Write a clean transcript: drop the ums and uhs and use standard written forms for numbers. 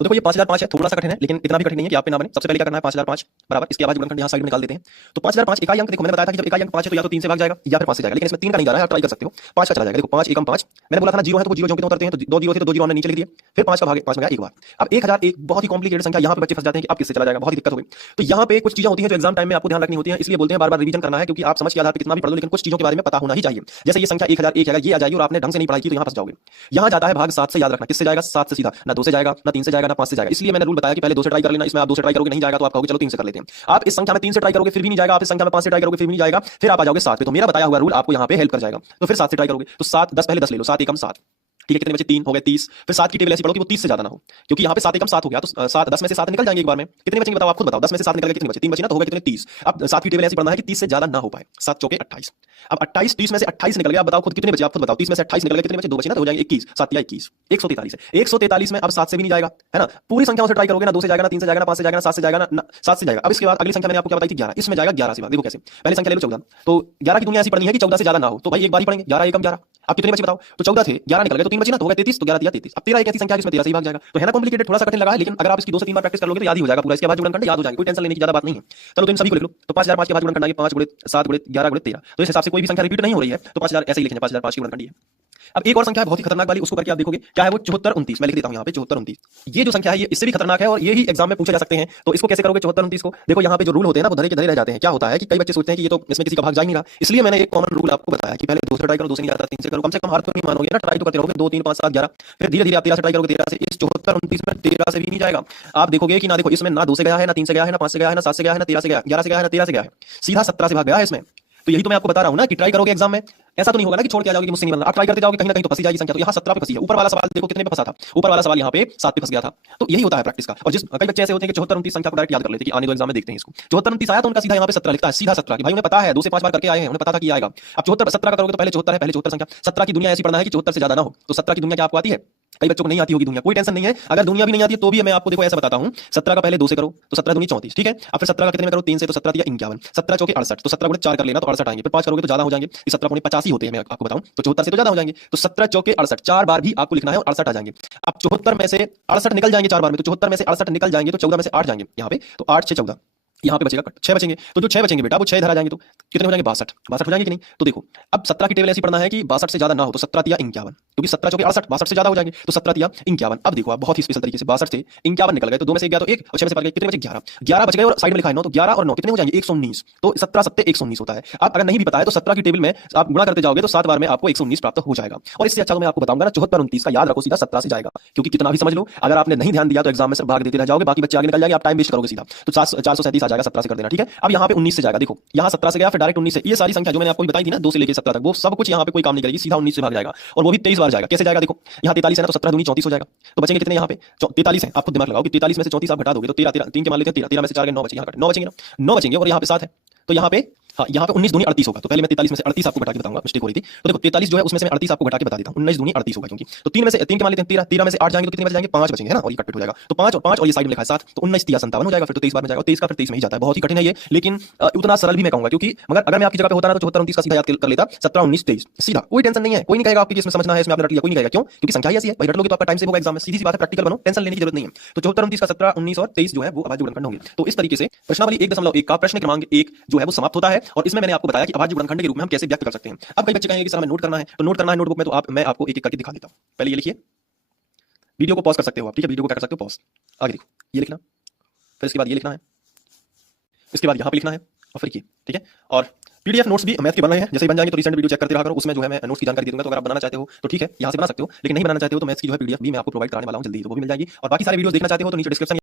तो देखो ये 5005 है, थोड़ा सा कठिन है लेकिन इतना भी कठिन नहीं है कि आप पे ना बने। सबसे पहले क्या करना है, 5005 बराबर इसके अभाज्य गुणनखंड यहाँ साइड में निकाल देते हैं। तो 5005 इकाई अंक, देखो मैंने बताया था कि जब इकाई अंक 5 है तो या तो 3 से भाग जाएगा या फिर 5 से जाएगा, लेकिन इसमें 3 का नहीं जा रहा है, आप ट्राई कर सकते हो, 5 का चला जाएगा। देखो 5 एकम 5, मैंने बोला था ना 0 है तो 0 जो कि उतरते हैं, तो 2 0 थे तो 2 0 हमने नीचे लिख दिए, फिर 5 का भाग 5 में गया एक बार। अब 1001 बहुत ही कॉम्प्लिकेटेड संख्या, यहाँ पे बच्चे फंस जाते हैं कि अब किससे चला जाएगा, बहुत ही दिक्कत हो गई। तो यहाँ पे कुछ चीजें होती हैं जो एग्जाम टाइम में आपको ध्यान रखनी होती हैं, इसलिए बोलते हैं बार बार रिवीजन करना है, क्योंकि आप समझ के आधार पर कितना भी पढ़ लो लेकिन कुछ चीजों के बारे में पता होना ही चाहिए। जैसे ये संख्या 1001 है, ये आ जाएगी और आपने ढंग से नहीं पढ़ाई की तो यहाँ फंस जाओगे। यहाँ जाता है भाग 7 से, याद रखना किससे जाएगा, 7 से सीधा, ना 2 से जाएगा, ना 3 से जाएगा, ना 5 से जाएगा। इसलिए मैंने रूल बताया कि पहले 2 से ट्राई कर लेना, इसमें आप 2 से ट्राई करोगे नहीं जाएगा तो आप कहोगे चलो 3 से कर लेते हैं। आप इस संख्या में 3 से ट्राई करोगे फिर भी नहीं जाएगा, आप इस संख्या में 5 से ट्राई करोगे फिर भी नहीं जाएगा, फिर आप आ जाओगे 7 पे। तो मेरा बताया हुआ रूल आपको यहाँ पे हेल्प कर जाएगा। तो फिर 7 से ट्राई करोगे तो 7 10 पहले 10 ले लो, 7 एकम 7, ठीक है, कितने बचे 3 हो गए 30। फिर 7 की टेबल ऐसी पढ़ो कि वो 30 से ज्यादा ना हो, क्योंकि यहाँ पे 7 एकम 7 हो गया तो 7 10 में से 7 निकल जाएंगे एक बार में। कितने बचेंगे बताओ, आप खुद बताओ, 10 में से 7 निकल गए कितने बचे, 3 बचे ना, तो हो गए कितने 30। अब 7 की टेबल ऐसी पढ़ना है कि 30 से ज्यादा ना हो पाए, 7 चौके 28। अब 28 30 में से 28 निकल गया, आप बताओ खुद कितने बचे, आप खुद बताओ, 30 में से 28 निकल गए कितने बचे, 2 बचे ना, तो हो जाएंगे 21, 7 या 21, 143 है। 143 में अब 7 से भी नहीं जाएगा, है ना, पूरी संख्याओं से ट्राई करोगे ना, 2 से जाएगा ना, 3 से जाएगा ना, 5 से जाएगा ना, 7 से जाएगा ना, 7 से जाएगा। अब इसके बाद अगली संख्या मैंने आपको क्या बताई थी 11, इसमें जाएगा 11 से भाग। देखो कैसे, पहले संख्या ले लो 14, तो 11 की दुनिया ऐसी पढ़नी है कि 14 से ज्यादा ना हो, तो भाई एक बार ही पढ़ेंगे 11 एकम 11। अब कितने बचे बताओ, तो 14 थे, 11 निकल गए तो 3 बचे ना, तो हो गए 33, तो 11 दिया 33। अब 13 एक ऐसी संख्या है जिसमें 13 से ही भाग जाएगा। तो है ना कॉम्प्लिकेटेड, थोड़ा सा कठिन लगा है, लेकिन अगर आप इसकी 2 से 3 बार प्रैक्टिस कर लोगे तो याद ही हो जाएगा पूरा, इसके बाद गुणनखंड याद हो जाएंगे, कोई टेंशन लेने की ज्यादा बात नहीं है। चलो तो इन सभी को लिख लो, तो 5005 के बाद गुणनखंड आएंगे 5 गुणे 7 गुणे 11 गुणे 13, तो इस हिसाब से कोई भी संख्या रिपीट नहीं हो रही है, तो 5000 ऐसे ही लिखेंगे, 5005 की गुणनखंड है। अब एक और संख्या है बहुत ही खतरनाक वाली, उसको करके आप देखोगे क्या है वो, 74 29, मैं लिख देता हूं यहाँ पे 74 29। ये जो संख्या है ये इससे भी खतरनाक है और ये ही एग्जाम में पूछे जा सकते हैं। तो इसको कैसे करोगे 74 29 को, देखो यहाँ पे जो रूल होते हैं ना वो धरे के धरे रह जाते हैं। क्या होता है कि कई बच्चे सोचते हैं कि ये तो इसमें किसी का भाग जा ही नहीं रहा, इसलिए मैंने एक कॉमन रूल आपको बताया कि पहले 2 से ट्राई करो, 2 से नहीं जाता 3 से करो, कम से कम हार तो नहीं मानोगे ना, ट्राई तो करते रहोगे, 2 3 5 7 11, फिर धीरे धीरे आप 13 से ट्राई करोगे, 13 से, इस 74 29 में 13 से भी नहीं जाएगा। आप देखोगे कि ना, देखो इसमें ना 2 से गया है, ना 3 से गया है, ना 5 से गया है, ना 7 से गया है, ना 13 से गया, 11 से गया है, ना 13 से गया है, सीधा 17 से भाग गया है इसमें। तो यही तो मैं आपको बता रहा हूं ना कि ट्राई करोगे एग्जाम में, ऐसा तो नहीं होगा ना कि छोड़ के आ जाओगे कि मुझसे नहीं बनना, आप ट्राई करते जाओगे कहीं ना कहीं तो फंसी जाएगी संख्या। तो यहाँ 17 पे फंसी है, ऊपर वाला सवाल देखो कितने पे फंसा था, ऊपर वाला सवाल यहाँ पे 7 पे फंस गया था। तो यही होता है प्रैक्टिस का। और जिस कई बच्चे ऐसे होते हैं कि 74 29 संख्या को डायरेक्ट याद कर लेते हैं कि आने दो एग्जाम में देखते हैं इसको, 74 29 आया तो उनका सीधा यहाँ पे 17 लिखता है, सीधा 17 की भाई उन्हें पता है, 2 से 5 बार करके आए हैं, उन्हें पता था कि आएगा। अब 74 17 का करोगे तो पहले 74 है, पहले 74 संख्या, 17 की दुनिया ऐसी पढ़ना है कि 74 से ज्यादा ना हो। तो 17 की दुनिया क्या आपको आती है, कई बच्चों को नहीं आती होगी दुनिया, कोई टेंशन नहीं है, अगर दुनिया भी नहीं आती है तो भी मैं आपको देखो ऐसा बताता हूं, 17 का पहले 2 से करो तो 17 दूनी 34, ठीक है। अब फिर 17 का कितने में करो, 3 से, तो 17 दिया 51, 17 चौके 68, तो 17 गुणे 4 कर लेना तो 68 आएंगे, फिर 5 करोगे तो ज्यादा हो जाएंगे, 17 गुणे 85 होते हैं मैं आपको बताऊं, तो 74 से तो ज्यादा हो जाएंगे, तो 17 चौके 68, 4 बार भी आपको लिखना है और 68 आ जाएंगे। अब 74 में से 68 निकल जाएंगे 4 बार में, तो 74 में से 68 निकल जाएंगे तो 14 में से 8 जाएंगे यहाँ पे, तो 8 6 14, यहाँ पे बचेगा 6 बचेंगे, तो जो 6 बचेंगे बेटा वो 6 इधर आ जाएंगे, तो कितने हो जाएंगे 62 62 हो जाएंगे कि नहीं। तो देखो अब 17 की टेबल ऐसी पढ़ना है कि 62 से ज्यादा ना हो, तो 17 तिया 51, क्योंकि 17 चौके 68, 62 से ज्यादा हो जाएंगे, तो 17 तिया 51। अब देखो आप बहुत ही स्पेशल तरीके से 62 से 51 निकल गए, तो 2 में से 1 गया तो 1 और 6 में से 5 गए, कितने बचे 11 11 बच गए, और साइड में लिखा है 9, तो 11 और 9 कितने हो जाएंगे 119, तो 17 7 119 होता है। आप अगर नहीं भी पता है तो 17 की टेबल में आप गुणा करते जाओगे तो 7 बार में आपको 119 प्राप्त हो जाएगा। और इससे अच्छा तो मैं आपको बताऊंगा ना 74 29 का याद रखो, सीधा 17 से जाएगा, क्योंकि कितना भी समझ लो, अगर आपने नहीं ध्यान दिया तो एग्जाम में सिर्फ भाग देते रह जाओगे, बाकी बच्चे आगे निकल जाएंगे, आप टाइम वेस्ट करोगे सीधा। तो 437 आ जाएगा, 17 से कर देना, ठीक है। अब यहाँ पे 19 से जाएगा, देखो यहाँ 17 से गया फिर डायरेक्ट 19 से, ये सारी संख्या जो मैंने आपको बताई थी ना 2 से लेकर 17 तक, वो सब कुछ यहाँ पे कोई काम नहीं करेगी, सीधा 19 से भाग जाएगा, और वो भी 23 बार जाएगा। कैसे जाएगा, देखो यहाँ 43 है ना, तो 17 दूनी 34 हो जाएगा, तो बचेंगे कितने यहाँ पे 43 है। आपको दिमाग लगाओ कि 43 में से 34 आप घटा दोगे तो 13 3 के मान लेते हैं, 13 में से 4 के 9 बचे, यहाँ 9 बचेंगे ना, 9 बचेंगे, और यहाँ पे 7 है, तो यहाँ पे हाँ यहाँ पे 19 दूनी 38 होगा। तो पहले मैं 43 में से 38 आपको घटा के बताऊंगा, मिस्टेक हो रही थी। तो देखो 43 जो है उसमें से मैं 38 आपको घटा के बता देता हूँ, 19 दूनी 38 होगा, क्योंकि तो 3 में से 3 के मान लेते हैं 13 13 में से 8 जाएंगे तो कितने बच जाएंगे 5 बचेंगे, है ना, और ये कट पिट हो जाएगा, तो 5 और 5 और ये साइड में लिखा है 7, तो 19 3 57 हो जाएगा, फिर तो 23 बार में जाएगा, और 23 का फिर 23 में ही जाता है। बहुत ही कठिन है ये, लेकिन उतना सरल भी मैं कहूंगा, क्योंकि मगर अगर मैं आपकी जगह पे होता ना तो 74 29 का सीधा याद कर लेता, 17 19 23 सीधा, कोई टेंशन नहीं है, कोई नहीं कहेगा आपकी इसमें समझना है, इसमें आपने रट लिया, कोई नहीं कहेगा, क्यों, क्योंकि संख्या ही ऐसी है भाई, रट लोगे तो आपका टाइम सेव होगा एग्जाम में, सीधी सी बात है, प्रैक्टिकल बनो, टेंशन लेने की जरूरत नहीं है। तो 74 29 का 17 19 और 23 जो है वो अभाज्य गुणनखंड होंगे। तो इस तरीके से प्रश्नावली 1.1 का प्रश्न क्रमांक 1 जो है वो समाप्त होता है, और इसमें मैंने आपको बताया कि अभाज्य गुणनखंड के रूप में हम कैसे व्यक्त कर सकते हैं। अब कई बच्चे कहेंगे कि सर हमें नोट करना है, तो नोट करना है नोटबुक में, तो मैं आपको एक एक करके दिखा देता हूं। पहले ये लिखिए, वीडियो को पॉज कर सकते हो आप, ठीक है, वीडियो को क्या कर सकते हो पॉज, आगे देखो ये लिखना, फिर इसके बाद ये लिखना है, इसके बाद यहाँ पे लिखना है, और फिर ये, ठीक है। और पीडीएफ नोट्स भी मैथ के बन रहे हैं, जैसे ही बन जाएंगे तो रिसेंट वीडियो चेक करते रहा करो, उसमें जो है मैं नोट्स की जानकारी दे दूंगा। तो अगर आप बनाना चाहते हो तो ठीक है, यहाँ से बना सकते हो, लेकिन नहीं बनाना चाहते हो तो मैथ्स की जो है पीडीएफ भी मैं आपको प्रोवाइड कराने वाला हूं जल्दी, तो वो भी मिल जाएगी। और बाकी सारे वीडियो देखना चाहते हो तो नीचे डिस्क्रिप्शन